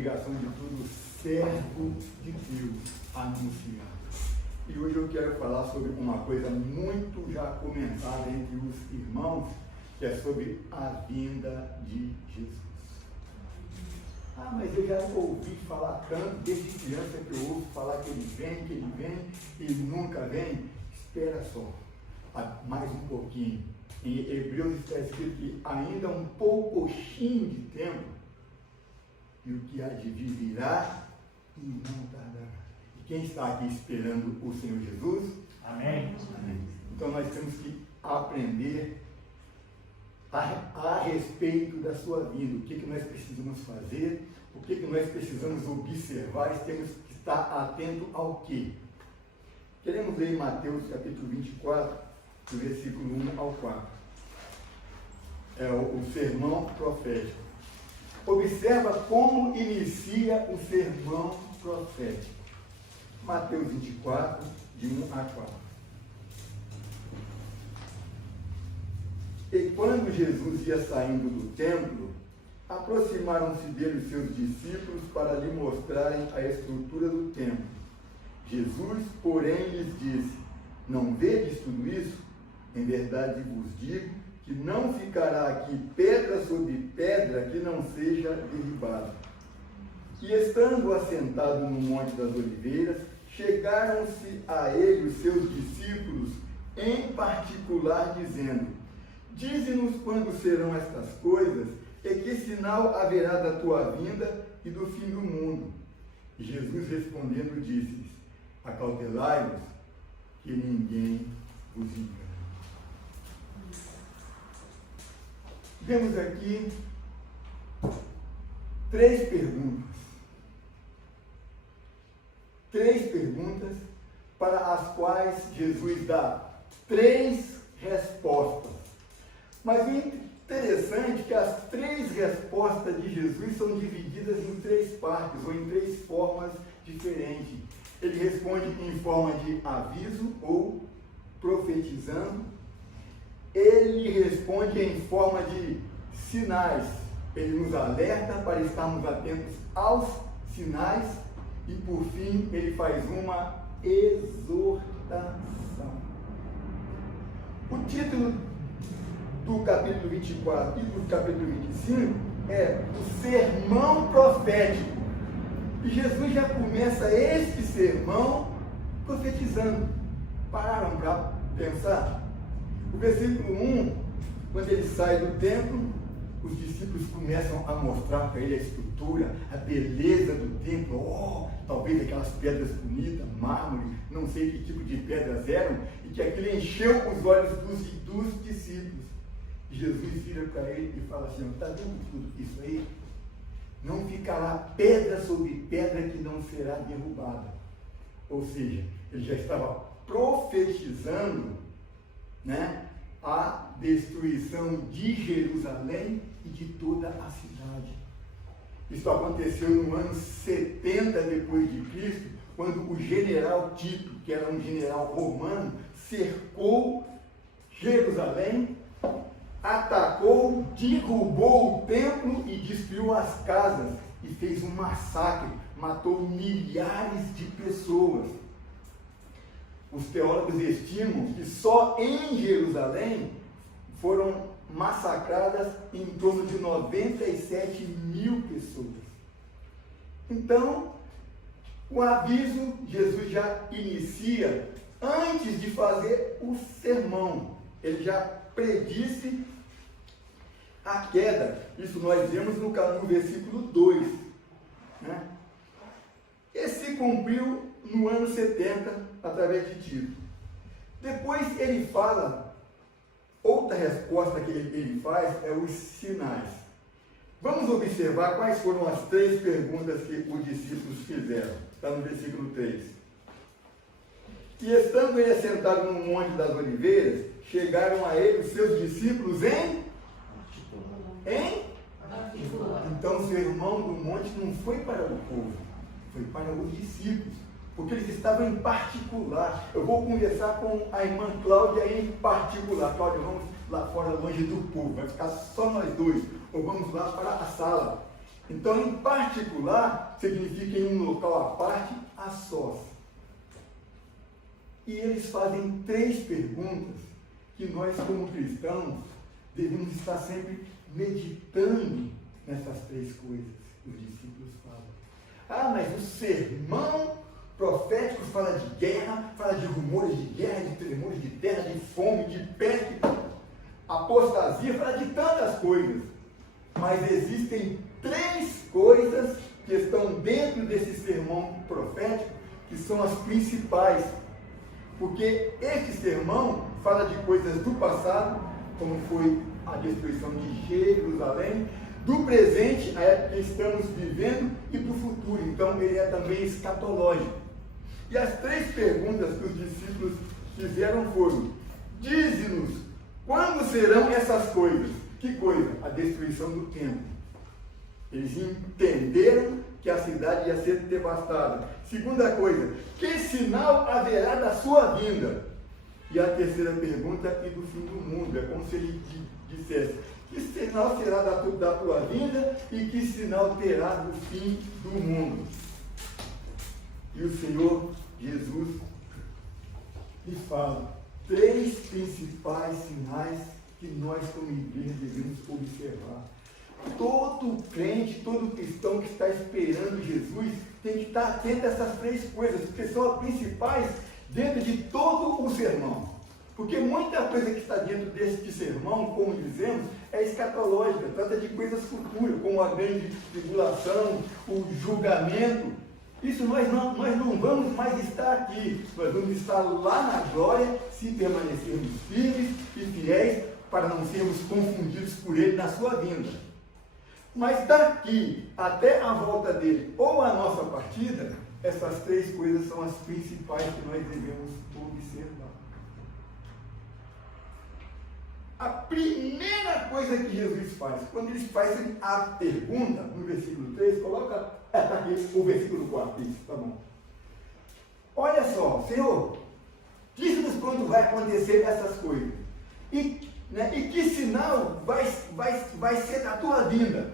obrigação de todo servo de Deus anunciar. E hoje eu quero falar sobre uma coisa muito já comentada entre os irmãos, que é sobre a vinda de Jesus. Ah, mas eu já ouvi falar tanto, desde criança que eu ouço falar que ele vem e nunca vem. Espera só, mais um pouquinho. Em Hebreus está escrito que ainda um pouquinho de tempo, e o que há de vir virá e não tardará. E quem está aqui esperando o Senhor Jesus? Amém. Amém. Então nós temos que aprender a respeito da sua vida, o que nós precisamos fazer, o que nós precisamos observar, e temos que estar atento ao quê? Queremos ler em Mateus capítulo 24, do versículo 1 ao 4. É o sermão profético. Observa como inicia o sermão profético. Mateus 24, de 1 a 4. E quando Jesus ia saindo do templo, aproximaram-se dele seus discípulos para lhe mostrarem a estrutura do templo. Jesus, porém, lhes disse: não vedes tudo isso? Em verdade vos digo que não ficará aqui pedra sobre pedra que não seja derribada. E estando assentado no Monte das Oliveiras, chegaram-se a ele os seus discípulos, em particular, dizendo: dize-nos quando serão estas coisas, e que sinal haverá da tua vinda e do fim do mundo. E Jesus respondendo disse-lhes: acautelai-vos, que ninguém vos engane. Vemos aqui três perguntas para as quais Jesus dá três respostas. Mas o interessante é que as três respostas de Jesus são divididas em três partes, ou em três formas diferentes. Ele responde em forma de aviso ou profetizando. Ele responde em forma de sinais. Ele nos alerta para estarmos atentos aos sinais. E por fim, ele faz uma exortação. O título do capítulo 24 e do capítulo 25 é o sermão profético. E Jesus já começa este sermão profetizando. Pararam para pensar? O versículo 1, quando ele sai do templo, os discípulos começam a mostrar para ele a estrutura, a beleza do templo. Oh, talvez aquelas pedras bonitas, mármore, não sei que tipo de pedras eram, e que aquilo encheu os olhos dos discípulos. E Jesus vira para ele e fala assim: está vendo tudo isso aí? Não ficará pedra sobre pedra que não será derrubada. Ou seja, ele já estava profetizando, né, a destruição de Jerusalém e de toda a cidade. Isso aconteceu no ano 70 depois de Cristo, quando o general Tito, que era um general romano, cercou Jerusalém, atacou, derrubou o templo e destruiu as casas e fez um massacre, matou milhares de pessoas. Os teólogos estimam que só em Jerusalém foram massacradas em torno de 97 mil pessoas. Então, o aviso Jesus já inicia antes de fazer o sermão. Ele já predisse a queda. Isso nós vemos no versículo 2. Né? E se cumpriu no ano 70, através de Tito. Depois ele fala, outra resposta que ele faz é os sinais. Vamos observar quais foram as três perguntas que os discípulos fizeram. Está no versículo 3. E estando ele assentado no Monte das Oliveiras, chegaram a ele os seus discípulos em? Então o sermão do monte não foi para o povo, foi para os discípulos, porque eles estavam em particular. Eu vou conversar com a irmã Cláudia em particular. Cláudia, vamos lá fora, longe do povo, vai ficar só nós dois, ou vamos lá para a sala. Então, em particular, significa em um local à parte, a sós. E eles fazem 3 perguntas que nós, como cristãos, devemos estar sempre meditando nessas 3 coisas que os discípulos falam. Ah, mas o sermão profético fala de guerra, fala de rumores de guerra, de tremores de terra, de fome, de peste, apostasia, fala de tantas coisas. Mas existem 3 coisas que estão dentro desse sermão profético, que são as principais. Porque este sermão fala de coisas do passado, como foi a destruição de Jerusalém, do presente, a época que estamos vivendo, e do futuro. Então, ele é também escatológico. E as 3 perguntas que os discípulos fizeram foram: dize-nos, quando serão essas coisas? Que coisa? A destruição do templo. Eles entenderam que a cidade ia ser devastada. Segunda coisa, que sinal haverá da sua vinda? E a terceira pergunta, e do fim do mundo. É como se ele dissesse: que sinal será da tua vinda e que sinal terá do fim do mundo? E o Senhor Jesus lhe fala 3 principais sinais que nós, como igreja, devemos observar. Todo crente, todo cristão que está esperando Jesus tem que estar atento a essas 3 coisas, porque são as principais dentro de todo o sermão. Porque muita coisa que está dentro deste sermão, como dizemos, é escatológica, trata de coisas futuras, como a grande tribulação, o julgamento. Isso nós não vamos mais estar aqui, nós vamos estar lá na glória, se permanecermos firmes e fiéis, para não sermos confundidos por Ele na sua vinda. Mas daqui até a volta dele, ou a nossa partida, essas 3 coisas são as principais que nós devemos observar. A primeira coisa que Jesus faz, quando ele faz a pergunta, no versículo 3, coloca aqui o versículo 4, isso, tá bom. Olha só, Senhor, diz-nos quando vai acontecer essas coisas. E que sinal vai ser a tua vinda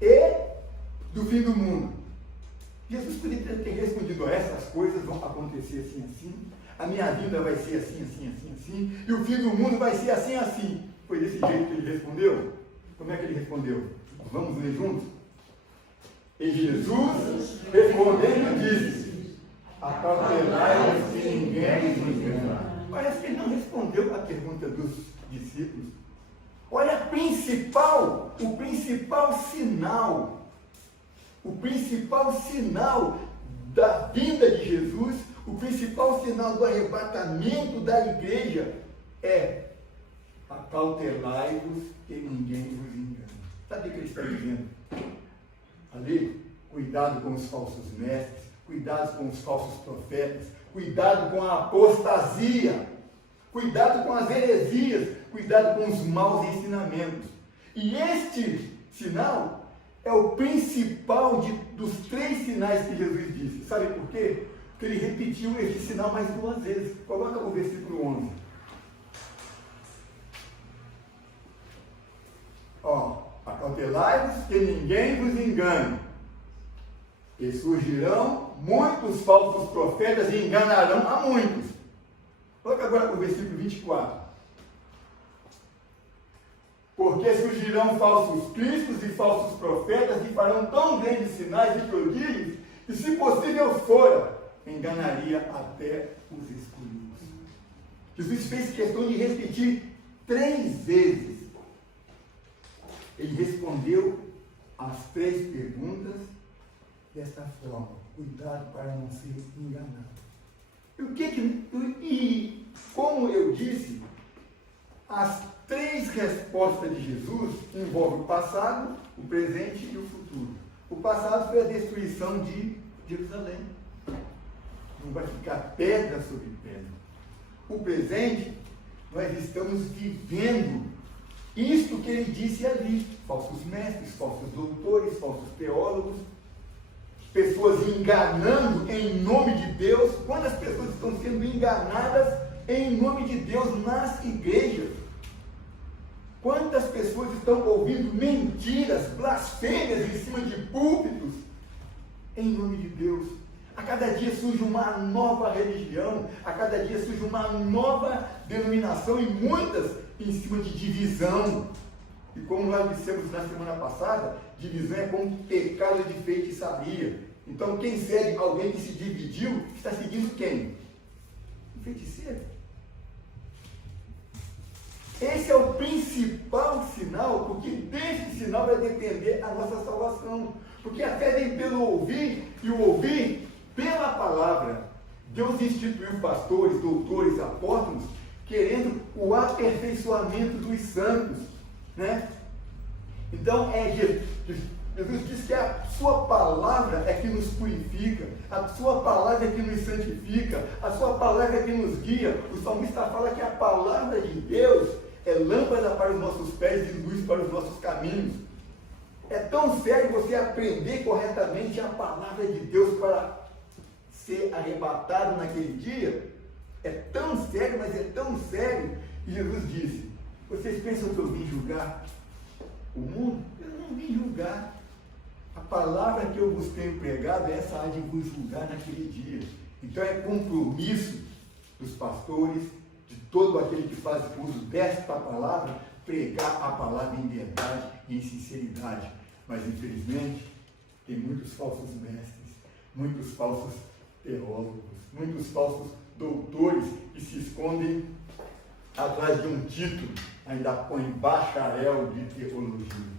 e do fim do mundo? Jesus poderia ter respondido: essas coisas vão acontecer assim, assim, a minha vinda vai ser assim, assim, assim, assim, e o fim do mundo vai ser assim, assim. Foi desse jeito que ele respondeu? Como é que ele respondeu? Vamos ler juntos? E Jesus, respondendo, disse: acautelai-vos que ninguém vos engane. Parece que ele não respondeu a pergunta dos discípulos. Olha o principal sinal da vinda de Jesus, o principal sinal do arrebatamento da igreja é: acautelai-vos que ninguém vos engane. Sabe o que ele está dizendo? Ali, cuidado com os falsos mestres, cuidado com os falsos profetas, cuidado com a apostasia, cuidado com as heresias, cuidado com os maus ensinamentos. E este sinal é o principal dos 3 sinais que Jesus disse. Sabe por quê? Porque ele repetiu este sinal mais 2 vezes. Coloca o versículo 11. Acautelai-vos que ninguém vos engane. E surgirão muitos falsos profetas e enganarão a muitos. Coloca agora o versículo 24. Porque surgirão falsos cristos e falsos profetas e farão tão grandes sinais e prodígios que, se possível fora, enganaria até os escolhidos. Jesus fez questão de repetir 3 vezes. Ele respondeu as 3 perguntas desta forma: cuidado para não ser enganado. E como eu disse, as 3 respostas de Jesus envolvem o passado, o presente e o futuro. O passado foi a destruição de Jerusalém. Não vai ficar pedra sobre pedra. O presente, nós estamos vivendo isto que ele disse ali: falsos mestres, falsos doutores, falsos teólogos, pessoas enganando em nome de Deus. Quantas pessoas estão sendo enganadas em nome de Deus nas igrejas? Quantas pessoas estão ouvindo mentiras, blasfêmias em cima de púlpitos, em nome de Deus? A cada dia surge uma nova religião, a cada dia surge uma nova denominação, e muitas em cima de divisão. E como nós dissemos na semana passada, divisão é como pecado de feitiçaria. Então quem segue alguém que se dividiu, está seguindo quem? O feiticeiro. Esse é o principal sinal, porque desse sinal vai depender a nossa salvação. Porque a fé vem pelo ouvir, e o ouvir pela palavra. Deus instituiu pastores, doutores, apóstolos, querendo o aperfeiçoamento dos santos, né? Então, Jesus diz que a sua palavra é que nos purifica, a sua palavra é que nos santifica, a sua palavra é que nos guia. O salmista fala que a palavra de Deus é lâmpada para os nossos pés e luz para os nossos caminhos. É tão sério você aprender corretamente a palavra de Deus para ser arrebatado naquele dia. É tão sério, mas é tão sério. E Jesus disse: vocês pensam que eu vim julgar o mundo? Eu não vim julgar. A palavra que eu vos tenho pregado, essa há de vos julgar naquele dia. Então é compromisso dos pastores, de todo aquele que faz uso desta palavra, pregar a palavra em verdade e em sinceridade. Mas infelizmente tem muitos falsos mestres, muitos falsos teólogos, muitos falsos doutores que se escondem atrás de um título, ainda põe bacharel de teologia.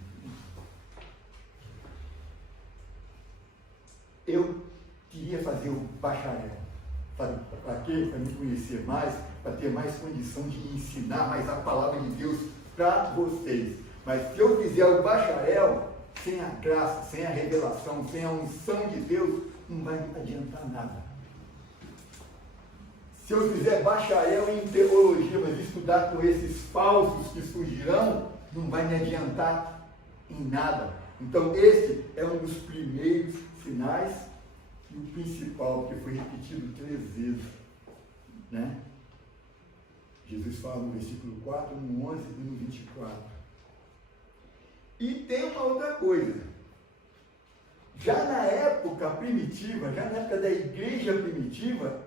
Eu queria fazer o bacharel. Sabe para quê? Para me conhecer mais, para ter mais condição de ensinar mais a palavra de Deus para vocês. Mas se eu fizer o bacharel, sem a graça, sem a revelação, sem a unção de Deus, não vai adiantar nada. Se eu fizer bacharel em teologia, mas estudar com esses falsos que surgirão, não vai me adiantar em nada. Então esse é um dos primeiros sinais, e o principal, que foi repetido 3 vezes, né? Jesus fala no versículo 4, no 11 e no 24. E tem uma outra coisa. Já na época primitiva, já na época da igreja primitiva,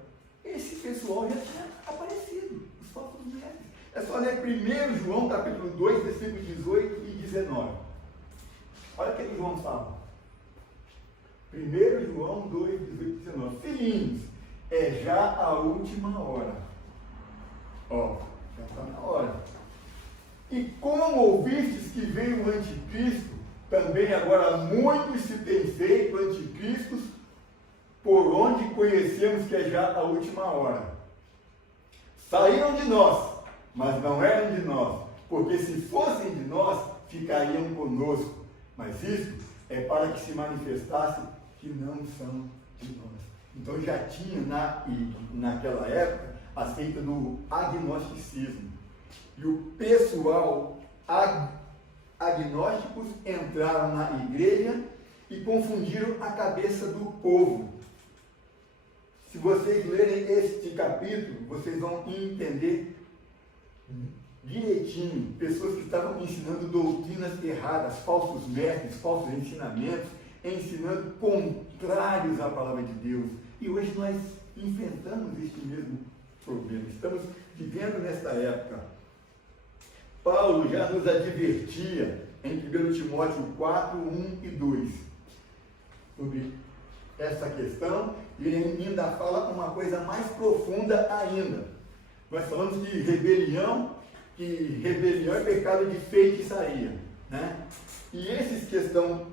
esse pessoal já tinha aparecido, os falsos mestres. É só ler 1 João capítulo 2, versículos 18 e 19. Olha o que João fala. 1 João 2, 18 e 19. Filhinhos, é já a última hora. Ó, já está na hora. E como ouvistes que veio o anticristo, também agora muitos se têm feito anticristos, por onde conhecemos que é já a última hora. Saíram de nós, mas não eram de nós, porque se fossem de nós, ficariam conosco. Mas isto é para que se manifestasse que não são de nós. Então já tinha naquela época a seita do agnosticismo. E o pessoal agnósticos entraram na igreja e confundiram a cabeça do povo. Se vocês lerem este capítulo, vocês vão entender direitinho. Pessoas que estavam ensinando doutrinas erradas, falsos mestres, falsos ensinamentos, ensinando contrários à palavra de Deus. E hoje nós enfrentamos este mesmo problema. Estamos vivendo nesta época. Paulo já nos advertia em 1 Timóteo 4, 1 e 2 sobre essa questão, e ele ainda fala uma coisa mais profunda ainda. Nós falamos de rebelião, que rebelião é pecado de feitiçaria, né? E esses que estão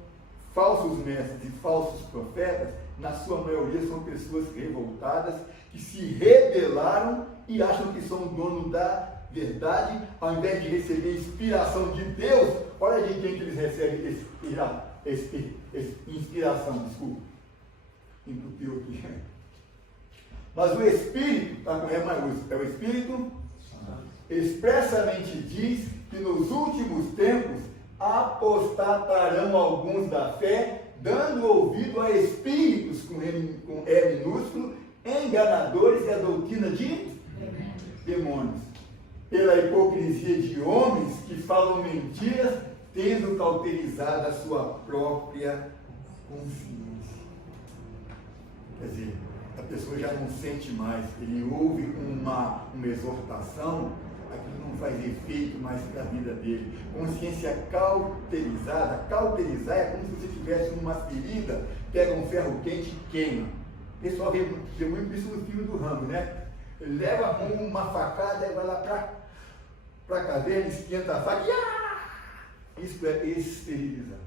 falsos mestres e falsos profetas, na sua maioria são pessoas revoltadas, que se rebelaram e acham que são dono da verdade, ao invés de receber inspiração de Deus. Olha de quem que eles recebem inspiração, desculpa, entupiu aqui. Mas o Espírito, está com E maiúsculo, é o Espírito, expressamente diz que nos últimos tempos apostatarão alguns da fé, dando ouvido a espíritos com E minúsculo, enganadores, e a doutrina de demônios. pela hipocrisia de homens que falam mentiras, tendo cauterizado a sua própria consciência. Quer dizer, a pessoa já não sente mais, ele ouve uma exortação, aquilo não faz efeito mais para a vida dele. Consciência cauterizada, cauterizar é como se você estivesse numa ferida, pega um ferro quente e queima. O pessoal vê muito isso no filme do Rambo, né? Ele leva uma facada e vai lá para a caverna, esquenta a faca e isso é esterilizar.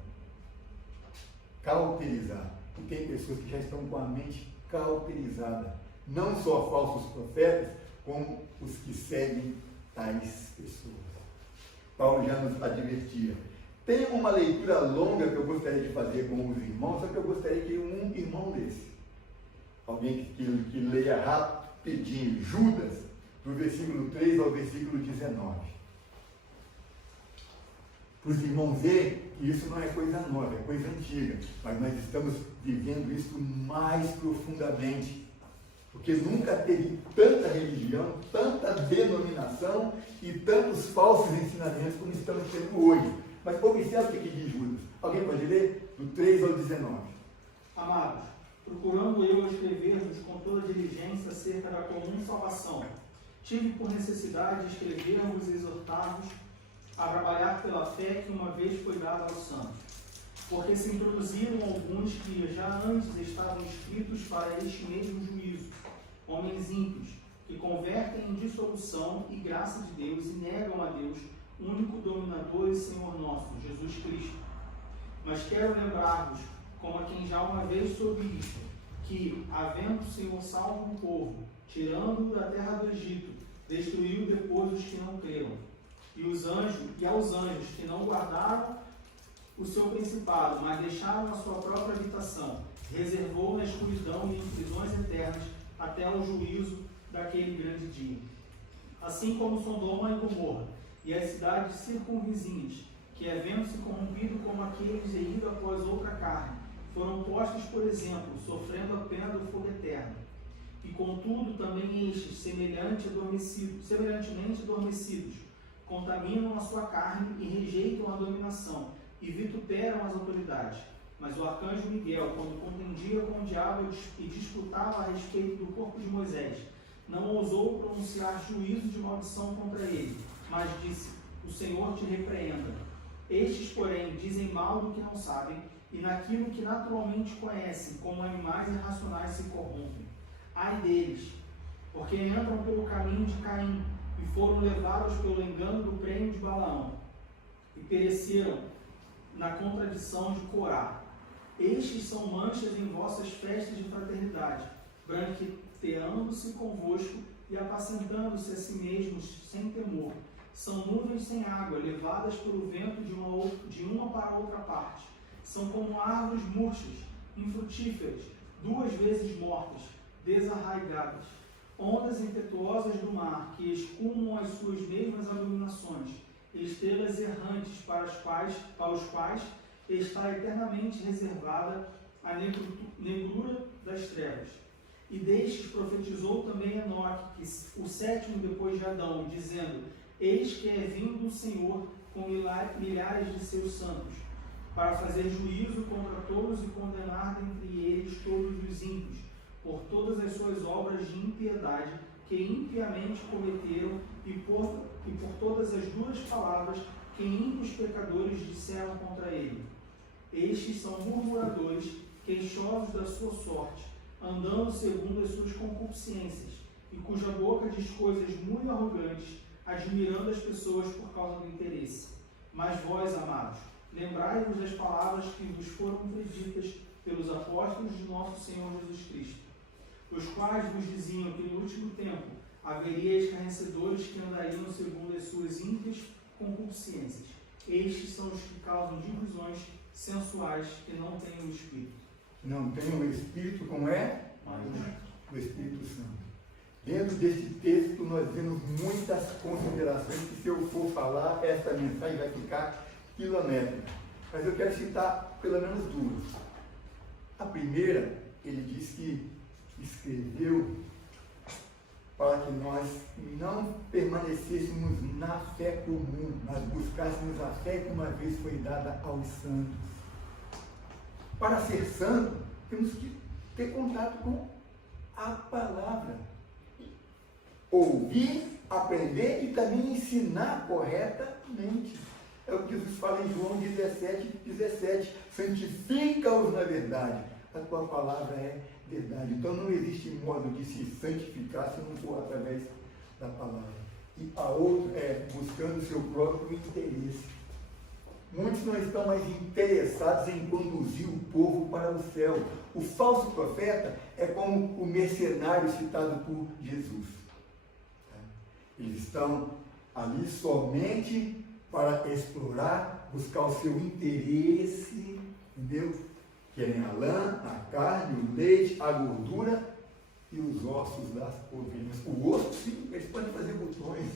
Cauterizar. E tem pessoas que já estão com a mente cauterizada. Não só falsos profetas, como os que seguem tais pessoas. Paulo já nos advertia. Tem uma leitura longa que eu gostaria de fazer com os irmãos, só que eu gostaria que um irmão lesse. Alguém que leia rapidinho, Judas, do versículo 3 ao versículo 19. Para os irmãos verem que isso não é coisa nova, é coisa antiga, mas nós estamos vivendo isso mais profundamente, porque nunca teve tanta religião, tanta denominação e tantos falsos ensinamentos como estamos tendo hoje. Mas observe o que diz Judas. Alguém pode ler? Do 3 ao 19. Amados, procurando eu escrever-vos com toda diligência acerca da comum salvação, tive por necessidade de escrever-vos e exortar-vos a trabalhar pela fé que uma vez foi dada aos santos. Porque se introduziram alguns que já antes estavam escritos para este mesmo juízo, homens ímpios, que convertem em dissolução e graça de Deus e negam a Deus, único dominador e Senhor nosso, Jesus Cristo. Mas quero lembrar-vos, como a quem já uma vez soube isto, que, havendo o Senhor salvo um povo, tirando-o da terra do Egito, destruiu depois os que não creram. E aos anjos que não guardaram o seu principado, mas deixaram a sua própria habitação, reservou na escuridão e em prisões eternas até ao juízo daquele grande dia. Assim como Sodoma e Gomorra e as cidades circunvizinhas, que havendo se corrompido como aqueles e ido após outra carne, foram postos, por exemplo, sofrendo a pena do fogo eterno. E contudo também estes, semelhantemente adormecidos, contaminam a sua carne e rejeitam a dominação, e vituperam as autoridades. Mas o arcanjo Miguel, quando contendia com o diabo e disputava a respeito do corpo de Moisés, não ousou pronunciar juízo de maldição contra ele, mas disse: o Senhor te repreenda. Estes, porém, dizem mal do que não sabem, e naquilo que naturalmente conhecem, como animais irracionais se corrompem. Ai deles, porque entram pelo caminho de Caim, e foram levados pelo engano do prêmio de Balaão, e pereceram na contradição de Corá. Estes são manchas em vossas festas de fraternidade, branqueteando-se convosco e apacentando-se a si mesmos sem temor. São nuvens sem água, levadas pelo vento de uma para outra parte. São como árvores murchas, infrutíferas, 2 vezes mortas, desarraigadas. Ondas impetuosas do mar, que escumam as suas mesmas abominações, estrelas errantes para os quais está eternamente reservada a negrura das trevas. E destes profetizou também Enoque, o 7º depois de Adão, dizendo: eis que é vindo o Senhor com milhares de seus santos, para fazer juízo contra todos e condenar dentre eles todos os ímpios, por todas as suas obras de impiedade que impiamente cometeram e por todas as duras palavras que ímpios pecadores disseram contra ele. Estes são murmuradores, queixosos da sua sorte, andando segundo as suas concupiscências, e cuja boca diz coisas muito arrogantes, admirando as pessoas por causa do interesse. Mas vós, amados, lembrai-vos das palavras que vos foram preditas pelos apóstolos de nosso Senhor Jesus Cristo, os quais vos diziam que no último tempo haveria escarnecedores que andariam segundo as suas ímpias concupiscências. Estes são os que causam divisões sensuais, que não têm o Espírito. Não tem o Espírito, como é? O Espírito Santo. Dentro desse texto nós vemos muitas considerações que, se eu for falar, essa mensagem vai ficar quilométrica. Mas eu quero citar pelo menos 2. A primeira, ele diz que escreveu para que nós não permanecêssemos na fé comum, nós buscássemos a fé que uma vez foi dada aos santos. Para ser santo, temos que ter contato com a palavra. Ouvir, aprender e também ensinar corretamente. É o que Jesus fala em João 17. Santifica-os na verdade. A tua palavra é verdade. Então não existe modo de se santificar se não for através da palavra. E a outra é buscando o seu próprio interesse. Muitos não estão mais interessados em conduzir o povo para o céu. O falso profeta é como o mercenário citado por Jesus. Eles estão ali somente para explorar, buscar o seu interesse, entendeu? Querem a lã, a carne, o leite, a gordura e os ossos das ovelhas. O osso, sim, eles podem fazer botões.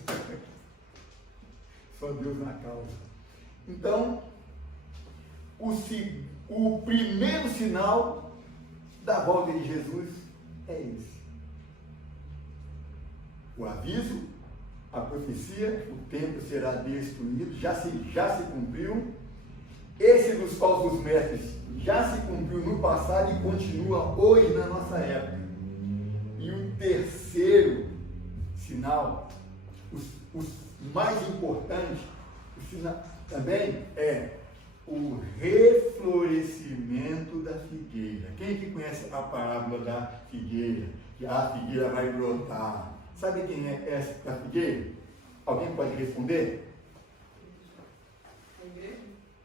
Só Deus na causa. Então, o primeiro sinal da volta de Jesus é esse. O aviso, a profecia, o templo será destruído, já se cumpriu. Esse dos falsos mestres já se cumpriu no passado e continua hoje na nossa época. E o terceiro sinal, os mais importantes, o sinal também é o reflorescimento da figueira. Quem aqui conhece a parábola da figueira? Que a figueira vai brotar. Sabe quem é essa da figueira? Alguém pode responder?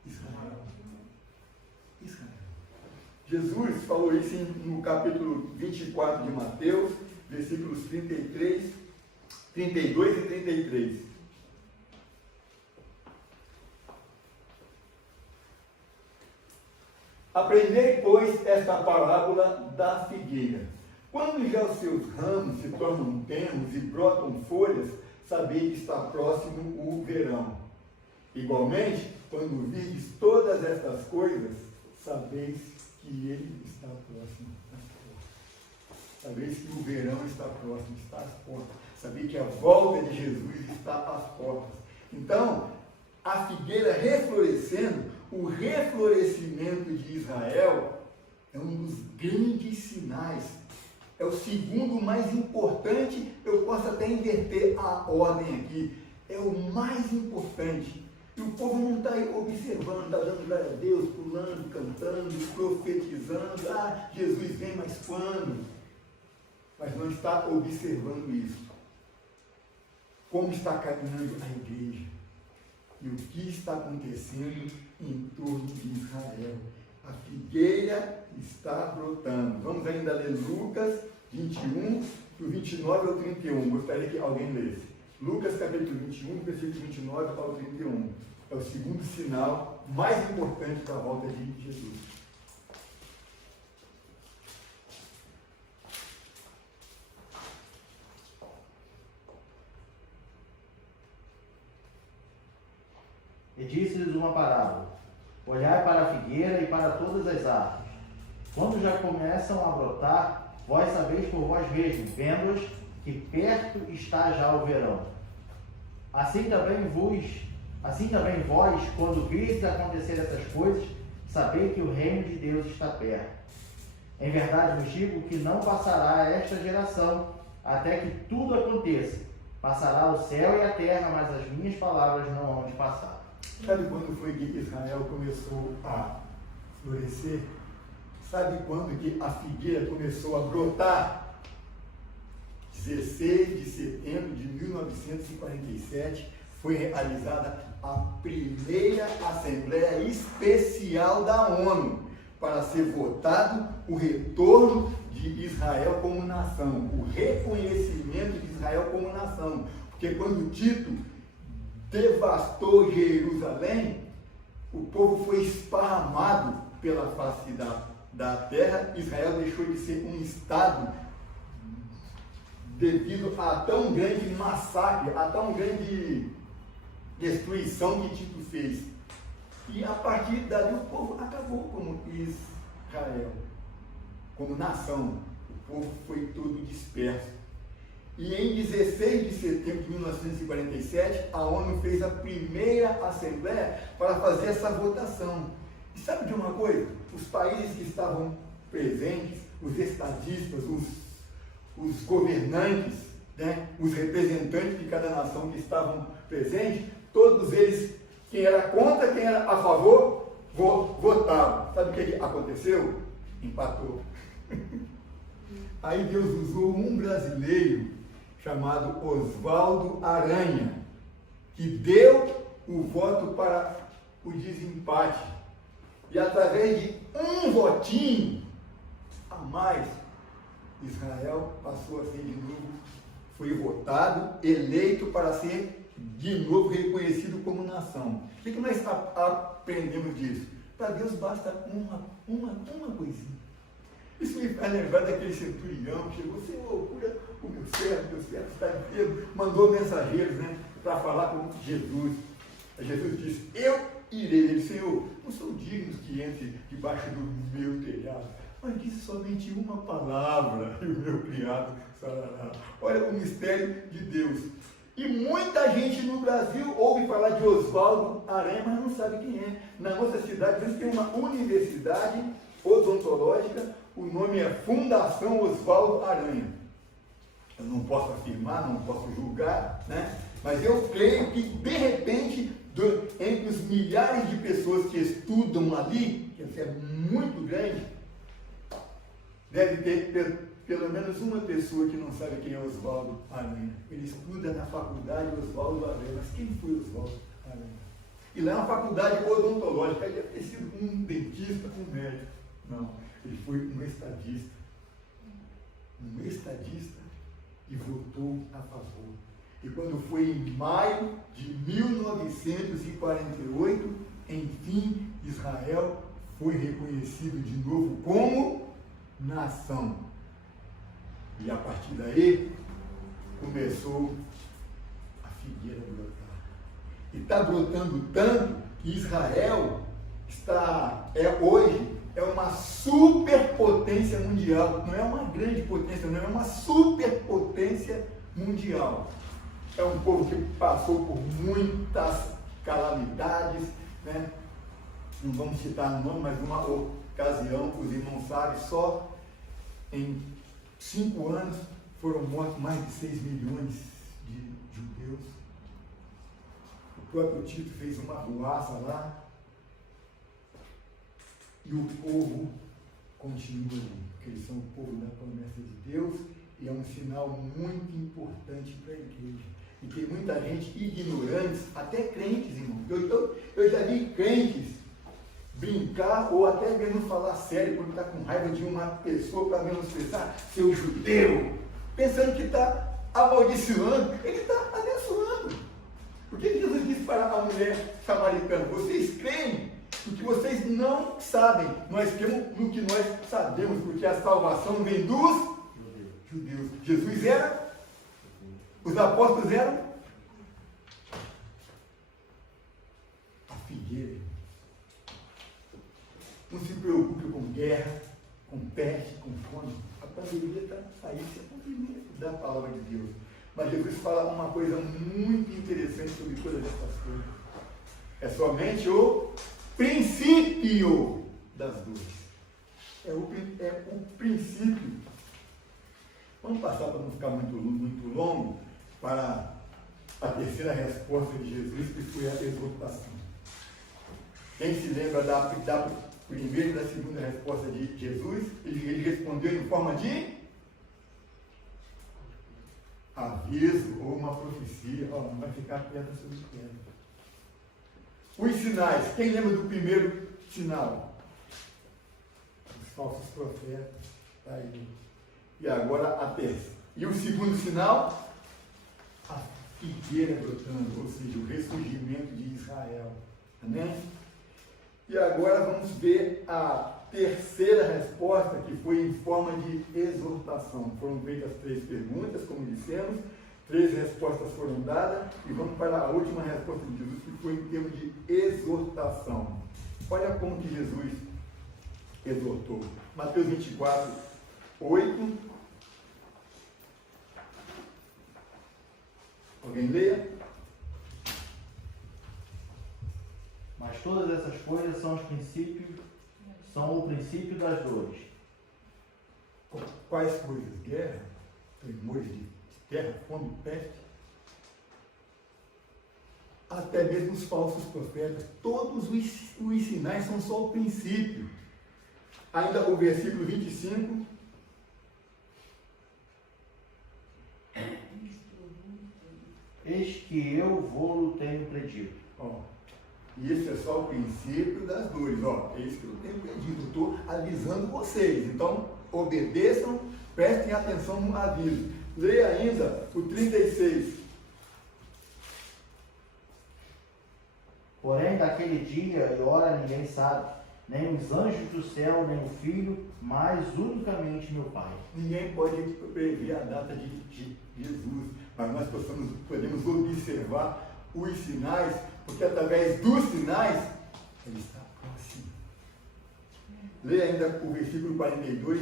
Israel. Jesus falou isso no capítulo 24 de Mateus, versículos 32 e 33. Aprendei, pois, esta parábola da figueira. Quando já os seus ramos se tornam tenros e brotam folhas, sabei que está próximo o verão. Igualmente, quando virdes todas estas coisas, sabeis que ele está próximo às portas. Sabeis que o verão está próximo, está às portas. Sabeis que a volta de Jesus está às portas. Então, a figueira reflorescendo, o reflorescimento de Israel é um dos grandes sinais. É o segundo mais importante. Eu posso até inverter a ordem aqui. É o mais importante. E o povo não está observando, está dando glória a Deus, pulando, cantando, profetizando. Ah, Jesus vem, mas quando? Mas não está observando isso. Como está caminhando a igreja? E o que está acontecendo em torno de Israel? A figueira está brotando. Vamos ainda ler Lucas 21, do 29 ao 31. Gostaria que alguém lesse. Lucas capítulo 21, versículo 29 ao 31. É o segundo sinal mais importante da volta de Jesus. E disse-lhes uma parábola: olhai para a figueira e para todas as árvores. Quando já começam a brotar, vós sabeis por vós mesmos, vendo-as, que perto está já o verão. Assim também vós, quando virdes acontecer essas coisas, sabei que o reino de Deus está perto. Em verdade vos digo que não passará esta geração até que tudo aconteça. Passará o céu e a terra, mas as minhas palavras não hão de passar. Sabe quando foi que Israel começou a florescer? Sabe quando que a figueira começou a brotar? 16 de setembro de 1947 foi realizada a primeira Assembleia Especial da ONU para ser votado o retorno de Israel como nação, o reconhecimento de Israel como nação. Porque quando Tito devastou Jerusalém, o povo foi esparramado pela face da terra. Israel deixou de ser um estado devido a tão grande massacre, a tão grande destruição que Tito fez. E a partir dali o povo acabou como Israel, como nação. O povo foi todo disperso. E em 16 de setembro de 1947, a ONU fez a primeira assembleia para fazer essa votação. E sabe de uma coisa? Os países que estavam presentes, os estadistas, os governantes, né, os representantes de cada nação que estavam presentes, todos eles, quem era contra, quem era a favor, votavam. Sabe o que aconteceu? Empatou. Aí Deus usou um brasileiro chamado Oswaldo Aranha, que deu o voto para o desempate. E através de um votinho a mais, Israel passou a ser de novo, foi votado, eleito para ser de novo reconhecido como nação. O que nós aprendemos disso? Para Deus basta uma coisinha. Isso me faz lembrar daquele centurião que chegou, Senhor, cura o meu servo está enfermo, mandou mensageiros, né, para falar com Jesus. Aí Jesus disse, eu irei. Ele, Senhor, não sou digno que entre debaixo do meu telhado, mas disse somente uma palavra e o meu criado sarará. Olha o mistério de Deus. E muita gente no Brasil ouve falar de Oswaldo Aranha, mas não sabe quem é. Na nossa cidade, nós temos uma universidade odontológica, o nome é Fundação Oswaldo Aranha. Eu não posso afirmar, não posso julgar, né? Mas eu creio que, de repente, entre os milhares de pessoas que estudam ali, que é muito grande, deve ter pelo menos uma pessoa que não sabe quem é Oswaldo Aranha. Ele estuda na faculdade Oswaldo Aranha. Mas quem foi Oswaldo Aranha? E lá é uma faculdade odontológica. Ele deve ter sido um dentista, um médico. Não, ele foi um estadista. Um estadista e votou a favor. E quando foi em maio de 1948, enfim, Israel foi reconhecido de novo como nação. E a partir daí, começou a figueira brotar. E está brotando tanto que Israel hoje é uma superpotência mundial. Não é uma grande potência, não é uma superpotência mundial. É um povo que passou por muitas calamidades, né? Não vamos citar o nome, mas numa ocasião, os irmãos sabem, só em 5 anos foram mortos mais de 6 milhões de judeus. O próprio Tito fez uma arruaça lá. E o povo continua ali, porque eles são o povo da promessa de Deus e é um sinal muito importante para a igreja. E tem muita gente ignorante, até crentes, irmão. Eu já vi crentes brincar ou até mesmo falar sério quando está com raiva de uma pessoa para menosprezar seu judeu, pensando que está amaldiçoando, ele está abençoando. Porque Jesus disse para a mulher samaritana, vocês creem no que vocês não sabem, nós cremos no que nós sabemos, porque a salvação vem dos judeus. Jesus era, os apóstolos eram a figueira. Não se preocupe com guerra, com peste, com fome. A pandemia está aí, isso é cumprimento da palavra de Deus. Mas Jesus fala uma coisa muito interessante sobre todas essas coisas. É somente o princípio das dores. É o princípio. Vamos passar para não ficar muito longo para a terceira resposta de Jesus, que foi a exortação. Quem se lembra da primeira e da segunda resposta de Jesus? Ele respondeu em forma de aviso ou uma profecia. Não vai ficar pedra sobre pedra. Os sinais. Quem lembra do primeiro sinal? Os falsos profetas. Está aí. E agora a terça. E o segundo sinal? A figueira brotando, ou seja, o ressurgimento de Israel. Amém? E agora vamos ver a terceira resposta, que foi em forma de exortação. Foram feitas 3 perguntas, como dissemos, 3 respostas foram dadas, e vamos para a última resposta de Jesus, que foi em termos de exortação. Olha como que Jesus exortou. Mateus 24, 8. Alguém leia? Mas todas essas coisas são o princípio das dores. Quais coisas? Guerra, tremores de terra, fome, peste. Até mesmo os falsos profetas. Todos os sinais são só o princípio. Ainda o versículo 25. Eis que eu vou tenho predito. E esse é só o princípio das dores. É isso que eu tenho pedido. Estou avisando vocês. Então, obedeçam, prestem atenção no aviso. Leia ainda o 36. Porém, daquele dia e hora ninguém sabe, nem os anjos do céu, nem o Filho, mas unicamente meu Pai. Ninguém pode prever a data de Jesus, mas nós podemos observar os sinais, porque através dos sinais, ele está próximo. Leia ainda o versículo 42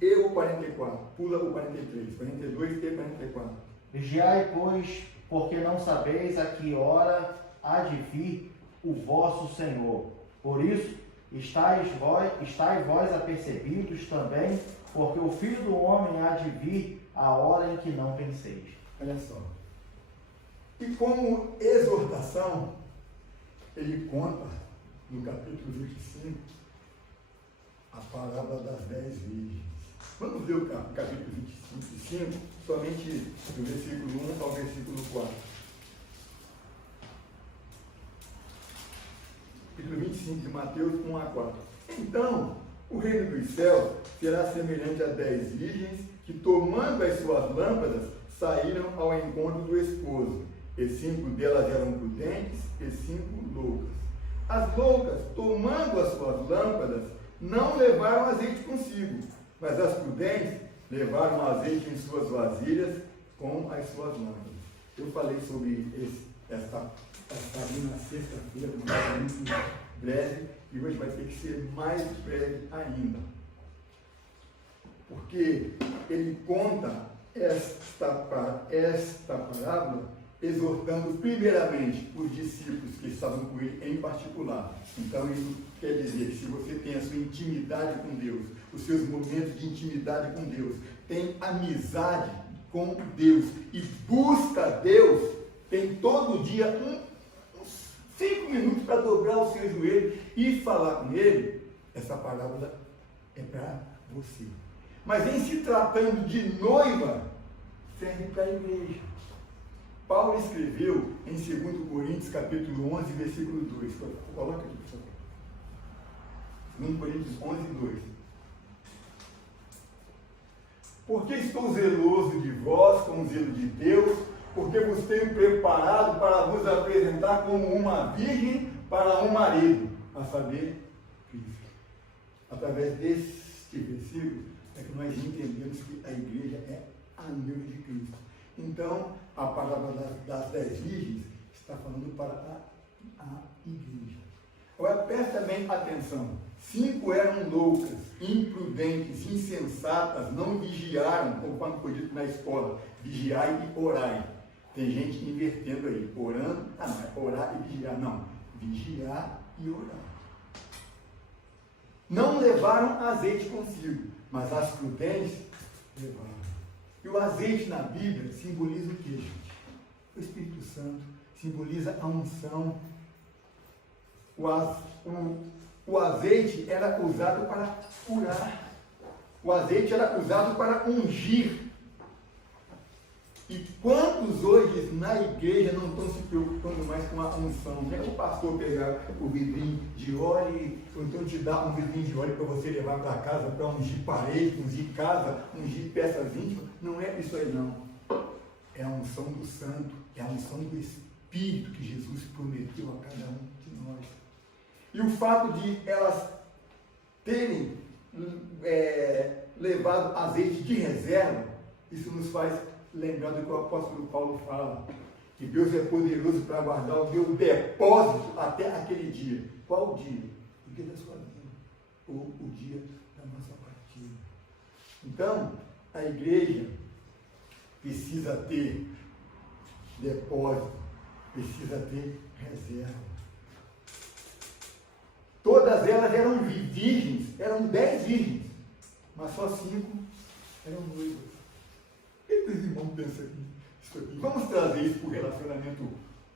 e o 44. Pula o 43, 42 e 44. Vigiai, pois, porque não sabeis a que hora há de vir o vosso Senhor. Por isso, estáis vós apercebidos também, porque o Filho do Homem há de vir a hora em que não penseis. Olha só. E como exortação, ele conta, no capítulo 25, a parábola das 10 virgens. Vamos ver o capítulo 25, somente do versículo 1 ao versículo 4. Capítulo 25 de Mateus, 1 a 4. Então, o reino dos céus será semelhante a 10 virgens que, tomando as suas lâmpadas, saíram ao encontro do esposo. E 5 delas eram prudentes e 5 loucas. As loucas, tomando as suas lâmpadas, não levaram azeite consigo, mas as prudentes levaram azeite em suas vasilhas com as suas lâmpadas. Eu falei sobre esta ali na sexta-feira, muito breve, e hoje vai ter que ser mais breve ainda. Porque ele conta esta parábola exortando primeiramente os discípulos que estavam com ele em particular. Então isso quer dizer, se você tem a sua intimidade com Deus, os seus momentos de intimidade com Deus, tem amizade com Deus e busca Deus, tem todo dia uns 5 minutos para dobrar o seu joelho e falar com Ele, essa parábola é para você. Mas em se tratando de noiva, serve para a igreja. Paulo escreveu em 2 Coríntios, capítulo 11, versículo 2. Coloca aqui, por favor. 2 Coríntios 11, 2. Porque estou zeloso de vós, com o zelo de Deus, porque vos tenho preparado para vos apresentar como uma virgem para um marido, a saber, Cristo. Através deste versículo é que nós entendemos que a igreja é a noiva de Cristo. Então, a palavra das 10 virgens está falando para a igreja. Agora, presta bem atenção. 5 eram loucas, imprudentes, insensatas, não vigiaram, conforme foi dito na escola, vigiai e orai. Tem gente invertendo aí, orando, não é orar e vigiar, não, vigiar e orar. Não levaram azeite consigo, mas as prudentes levaram. E o azeite na Bíblia simboliza o que, gente? O Espírito Santo, simboliza a unção. O azeite era usado para curar. O azeite era usado para ungir. E quantos hoje na igreja não estão se preocupando mais com a unção? Não é o pastor pegar o vidrinho de óleo, ou então te dar um vidrinho de óleo para você levar para casa, para ungir parede, ungir casa, ungir peças íntimas. Não é isso aí não. É a unção do santo, é a unção do Espírito que Jesus prometeu a cada um de nós. E o fato de elas terem levado azeite de reserva, isso nos faz lembrar do que o apóstolo Paulo fala, que Deus é poderoso para guardar o meu depósito até aquele dia. Qual o dia? O dia da sua vida, ou o dia da nossa partida. Então, a igreja precisa ter depósito, precisa ter reserva. Todas elas eram virgens, eram 10 virgens, mas só 5 eram noivas. O que os irmãos pensam aqui? Vamos trazer isso para o relacionamento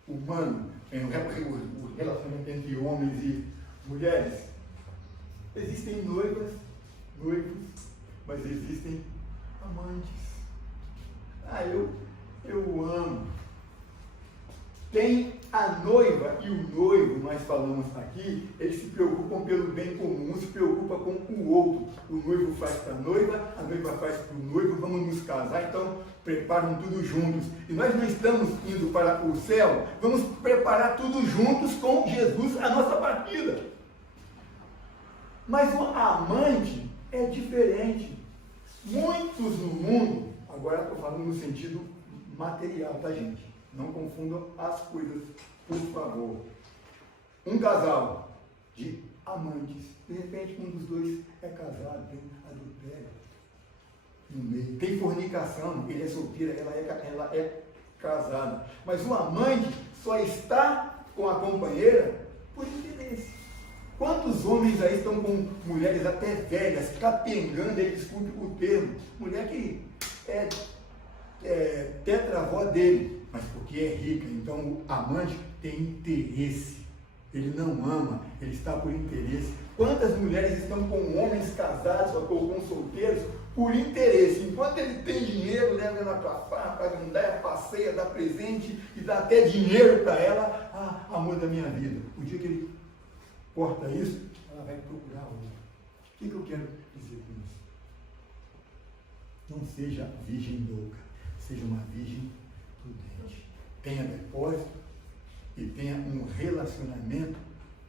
humano, o relacionamento entre homens e mulheres. Existem noivos, mas existem amantes. Eu amo. Tem a noiva e o noivo, nós falamos aqui, eles se preocupam pelo bem comum, um se preocupa com o outro. O noivo faz para a noiva faz para o noivo, vamos nos casar, então preparam tudo juntos. E nós não estamos indo para o céu, vamos preparar tudo juntos com Jesus, a nossa partida. Mas o amante é diferente. Muitos no mundo, agora estou falando no sentido material, tá, gente? Não confundam as coisas, por favor. Um casal de amantes, de repente um dos dois é casado, tem adultério no meio, tem fornicação, ele é solteiro, ela é casada. Mas o amante só está com a companheira por interesse. Quantos homens aí estão com mulheres até velhas, capengando, desculpe o termo, mulher que é tetravó dele, mas porque é rica, então o amante tem interesse, ele não ama, ele está por interesse. Quantas mulheres estão com homens casados ou com solteiros por interesse? Enquanto ele tem dinheiro, leva ela para farra, para andar, passeia, dá presente e dá até dinheiro para ela, amor da minha vida. O dia que ele corta isso, ela vai procurar outro. O que eu quero dizer com isso? Não seja virgem louca, seja uma virgem prudente. Tenha depósito e tenha um relacionamento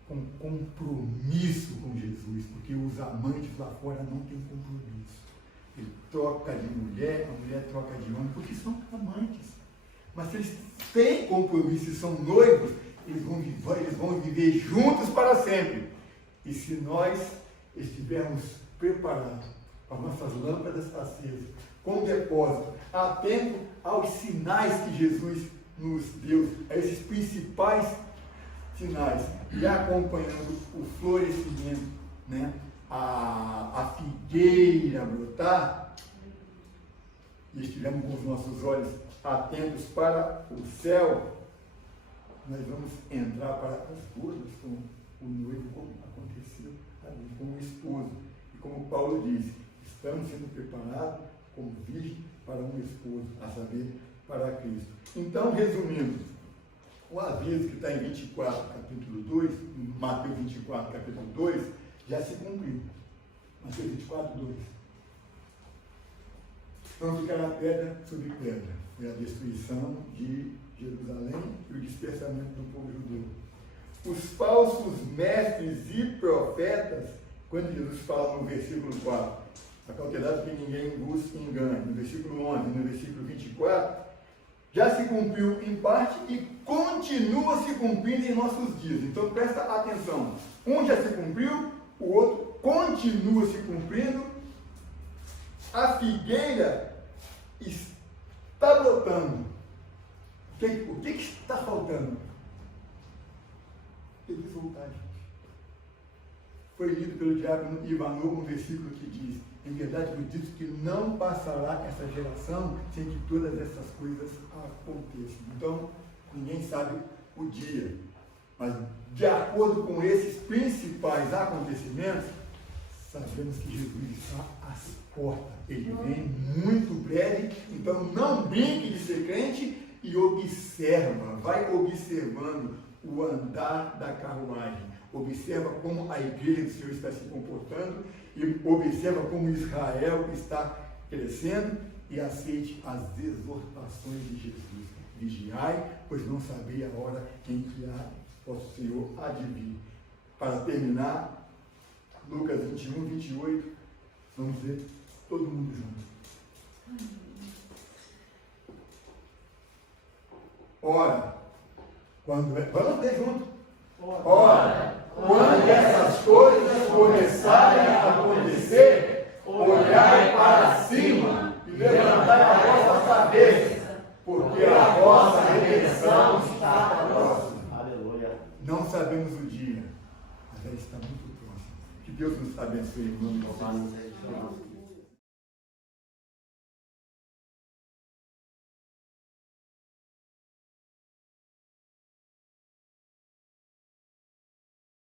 com compromisso com Jesus, porque os amantes lá fora não têm compromisso. Ele troca de mulher, a mulher troca de homem, porque são amantes. Mas se eles têm compromisso e são noivos, eles vão viver juntos para sempre. E se nós estivermos preparados, com as nossas lâmpadas acesas, com depósito, atento aos sinais que Jesus nos deu, a esses principais sinais, e acompanhando o florescimento, né? a figueira brotar, e estivermos com os nossos olhos atentos para o céu, nós vamos entrar para as bodas com o noivo, como aconteceu ali com o esposo. E como Paulo disse, estamos sendo preparados como virgem para um esposo, a saber, para Cristo. Então, resumindo, o aviso que está em 24, capítulo 2, Mateus 24, capítulo 2, já se cumpriu. Mateus 24, 2. Não ficará pedra sobre pedra. Foi a destruição de Jerusalém e o dispersamento do povo judeu. Os falsos mestres e profetas, quando Jesus fala no versículo 4, acautelado que ninguém vos engane, no versículo 11, no versículo 24, já se cumpriu em parte e continua se cumprindo em nossos dias. Então presta atenção, um já se cumpriu, o outro continua se cumprindo, a figueira está brotando. O que está faltando? Eles voltaram. Foi lido pelo diácono Ivanov um versículo que diz: em verdade eu digo que não passará essa geração sem que todas essas coisas aconteçam. Então, ninguém sabe o dia. Mas, de acordo com esses principais acontecimentos, sabemos que Jesus está às portas. Ele vem muito breve, então não brinque de ser crente e observa, vai observando o andar da carruagem. Observa como a igreja do Senhor está se comportando e observa como Israel está crescendo e aceite as exortações de Jesus. Vigiai, pois não sabia a hora em que vosso Senhor há de vir. Para terminar, Lucas 21, 28, vamos ver todo mundo junto. Ora, vamos ver junto. Ora, quando essas coisas começarem a acontecer, olhai para cima e levantai a vossa cabeça, porque a vossa sabemos o dia, mas ela está muito próxima. Que Deus nos abençoe em nome do Senhor.